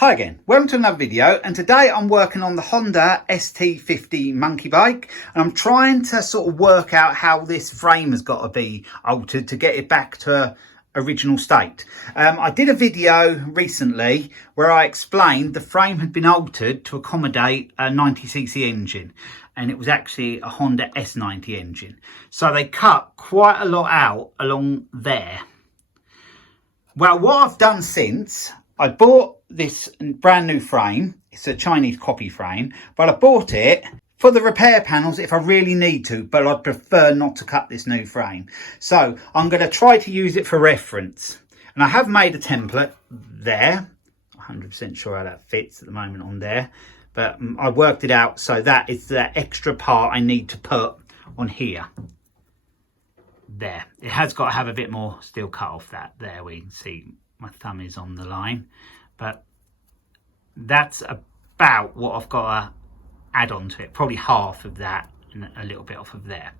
Hi again, welcome to another video, and today I'm working on the Honda ST50 Monkey Bike, and I'm trying to sort of work out how this frame has got to be altered to get it back to original state. I did a video recently where I explained the frame had been altered to accommodate a 90cc engine, and it was actually a Honda S90 engine. So they cut quite a lot out along there. Well, what I've done since, I bought this brand new frame. It's a Chinese copy frame, but I bought it for the repair panels if I really need to, but I'd prefer not to cut this new frame. So I'm going to try to use it for reference. And I have made a template there. 100% sure how that fits at the moment on there. But I worked it out, so that is the extra part I need to put on here. There. It has got to have a bit more steel cut off that. There we can see my thumb is on the line. But that's about what I've got to add on to it. Probably half of that and a little bit off of there.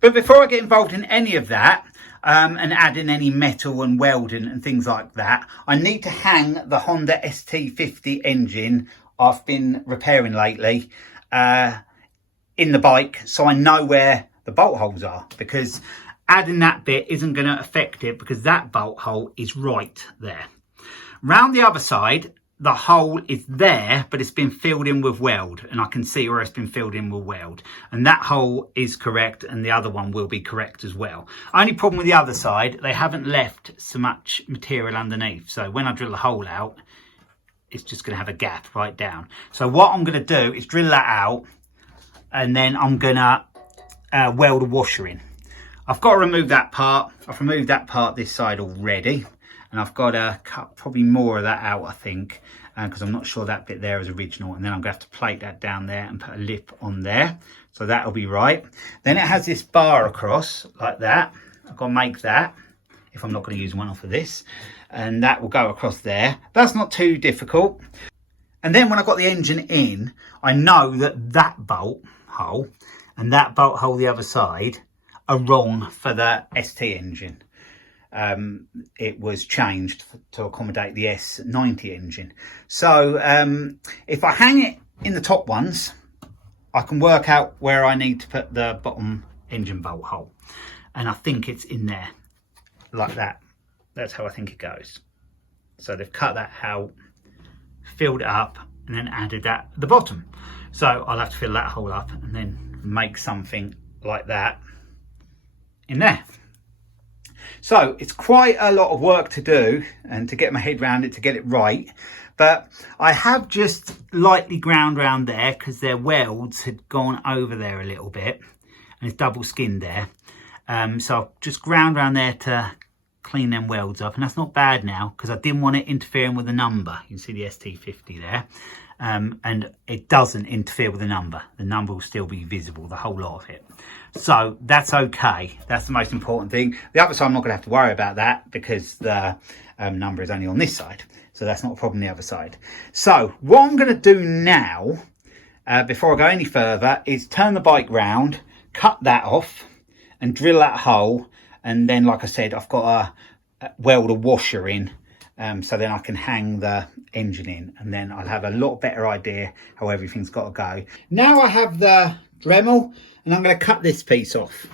But before I get involved in any of that and adding any metal and welding and things like that, I need to hang the Honda ST50 engine I've been repairing lately in the bike, so I know where the bolt holes are, because adding that bit isn't going to affect it because that bolt hole is right there. Round the other side, the hole is there, but it's been filled in with weld, and I can see where it's been filled in with weld, and that hole is correct, and the other one will be correct as well. Only problem with the other side, they haven't left so much material underneath, so when I drill the hole out, it's just going to have a gap right down. So what I'm going to do is drill that out, and then I'm going to weld a washer in. I've got to remove that part. I've removed that part this side already, and I've got to cut probably more of that out, I think, because I'm not sure that bit there is original. And then I'm going to have to plate that down there and put a lip on there, so that'll be right. Then it has this bar across like that. I've got to make that if I'm not going to use one off of this, and that will go across there. That's not too difficult. And then when I've got the engine in, I know that that bolt hole and that bolt hole the other side are wrong for the ST engine. It was changed to accommodate the S90 engine. So if I hang it in the top ones, I can work out where I need to put the bottom engine bolt hole, and I think it's in there like that. That's how I think it goes. So they've cut that out, filled it up, and then added that at the bottom. So I'll have to fill that hole up and then make something like that in there. So it's quite a lot of work to do and to get my head around it, to get it right. But I have just lightly ground around there because their welds had gone over there a little bit, and it's double skinned there. So I've just ground around there to clean them welds up, and that's not bad now because I didn't want it interfering with the number. You can see the ST50 there. And it doesn't interfere with the number. The number will still be visible, the whole lot of it. So that's okay. That's the most important thing. The other side, I'm not going to have to worry about that because the number is only on this side. So that's not a problem on the other side. So what I'm going to do now, before I go any further, is turn the bike round, cut that off and drill that hole. And then, like I said, I've got to weld a washer in. So then I can hang the engine in, and then I'll have a lot better idea how everything's got to go. Now I have the Dremel, and I'm going to cut this piece off.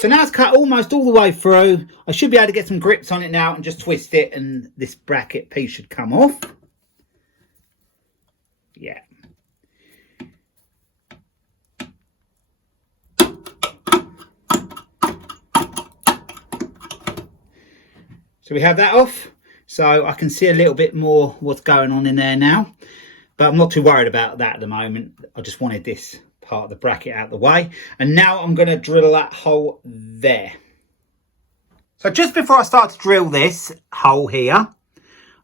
So now it's cut almost all the way through. I should be able to get some grips on it now and just twist it, and this bracket piece should come off. Yeah. So we have that off, so I can see a little bit more what's going on in there now, but I'm not too worried about that at the moment. I just wanted this part of the bracket out of the way, and now I'm going to drill that hole there. So just before I start to drill this hole here,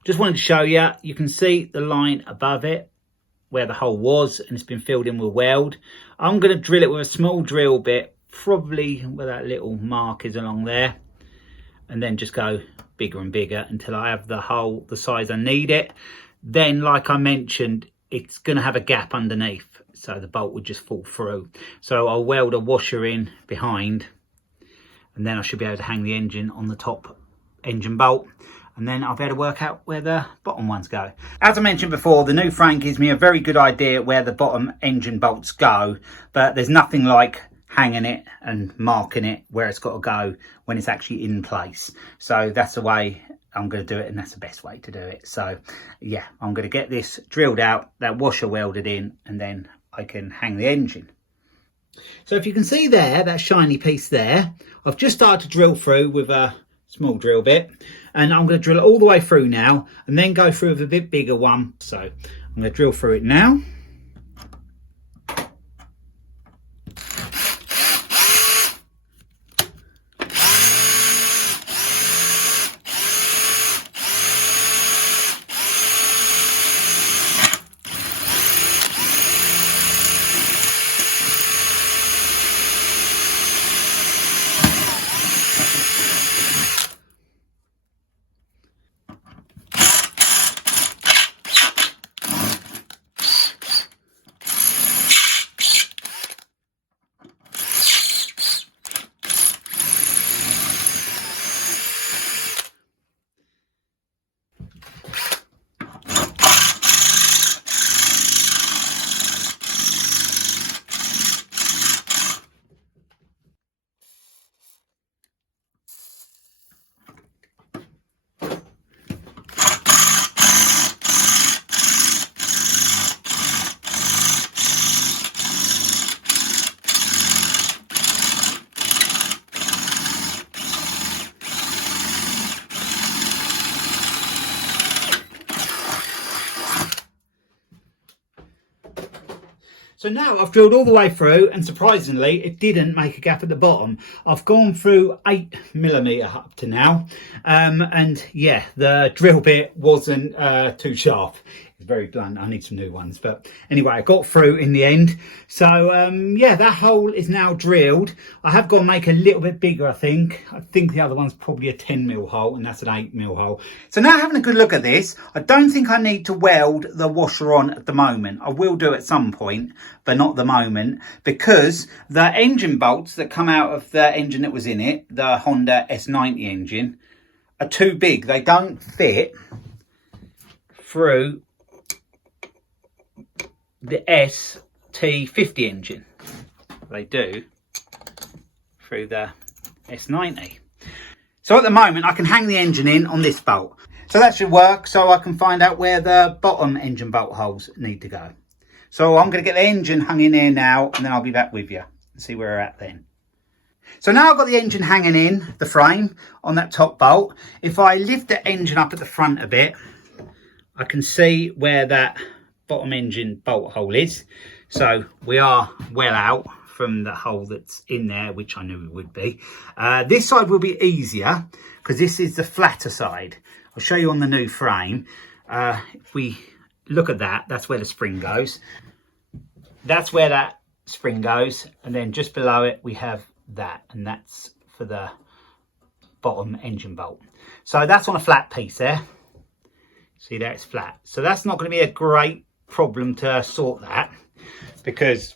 just wanted to show you, you can see the line above it where the hole was, and it's been filled in with weld. I'm going to drill it with a small drill bit, probably where that little mark is along there, and then just go bigger and bigger until I have the hole the size I need it. Then, like I mentioned, it's going to have a gap underneath, so the bolt would just fall through. So I'll weld a washer in behind, and then I should be able to hang the engine on the top engine bolt, and then I'll be able to work out where the bottom ones go. As I mentioned before, the new frame gives me a very good idea where the bottom engine bolts go, but there's nothing like hanging it and marking it where it's got to go when it's actually in place. So that's the way I'm going to do it, and that's the best way to do it. So yeah, I'm going to get this drilled out, that washer welded in, and then I can hang the engine. So if you can see there, that shiny piece there, I've just started to drill through with a small drill bit, and I'm going to drill it all the way through now and then go through with a bit bigger one. So I'm going to drill through it now. So now I've drilled all the way through, and surprisingly it didn't make a gap at the bottom. I've gone through 8mm up to now, and yeah, the drill bit wasn't too sharp. It's very blunt. I need some new ones, but anyway, I got through in the end. So yeah, that hole is now drilled. I have got to make a little bit bigger. I think the other one's probably a 10mm hole, and that's an 8mm hole. So now having a good look at this, I don't think I need to weld the washer on at the moment. I will do at some point, but not at the moment, because the engine bolts that come out of the engine that was in it, the Honda S90 engine, are too big. They don't fit through the ST50 engine. They do through the S90. So at the moment I can hang the engine in on this bolt. So that should work, so I can find out where the bottom engine bolt holes need to go. So I'm going to get the engine hung in here now, and then I'll be back with you and see where we're at then. So now I've got the engine hanging in the frame on that top bolt. If I lift the engine up at the front a bit, I can see where that bottom engine bolt hole is. So we are well out from the hole that's in there, which I knew it would be. This side will be easier because this is the flatter side. I'll show you on the new frame. If we look at that, that's where the spring goes. That's where that spring goes, and then just below it we have that, and that's for the bottom engine bolt. So that's on a flat piece there. See there, it's flat. So that's not going to be a great problem to sort that, because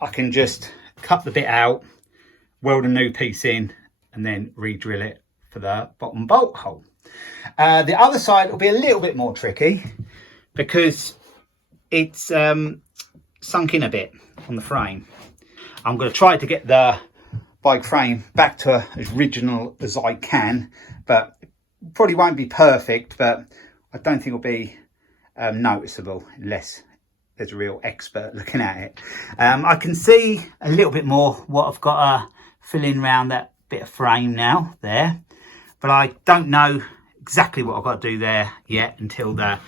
I can just cut the bit out, weld a new piece in, and then re-drill it for the bottom bolt hole. The other side will be a little bit more tricky because it's sunk in a bit on the frame. I'm going to try to get the bike frame back to as original as I can, but probably won't be perfect, but I don't think it'll be noticeable unless there's a real expert looking at it. I can see a little bit more what I've got to fill in around that bit of frame now there, but I don't know exactly what I've got to do there yet until the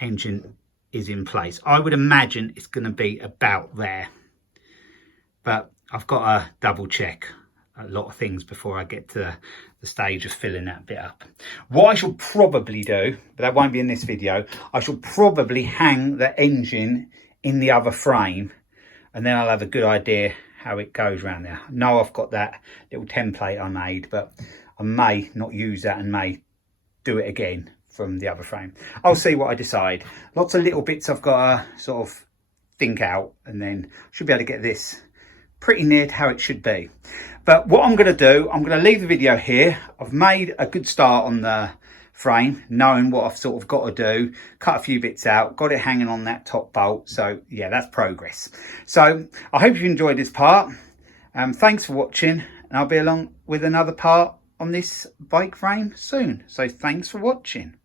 engine is in place. I would imagine it's going to be about there, but I've got to double check a lot of things before I get to the stage of filling that bit up. What I shall probably do, but that won't be in this video, I shall probably hang the engine in the other frame, and then I'll have a good idea how it goes around there. I know I've got that little template I made, but I may not use that and may do it again from the other frame. I'll see what I decide. Lots of little bits I've got to sort of think out, and then should be able to get this pretty near to how it should be. But what I'm going to do, I'm going to leave the video here. I've made a good start on the frame, knowing what I've sort of got to do. Cut a few bits out, got it hanging on that top bolt. So yeah, that's progress. So I hope you enjoyed this part. Thanks for watching, and I'll be along with another part on this bike frame soon. So thanks for watching.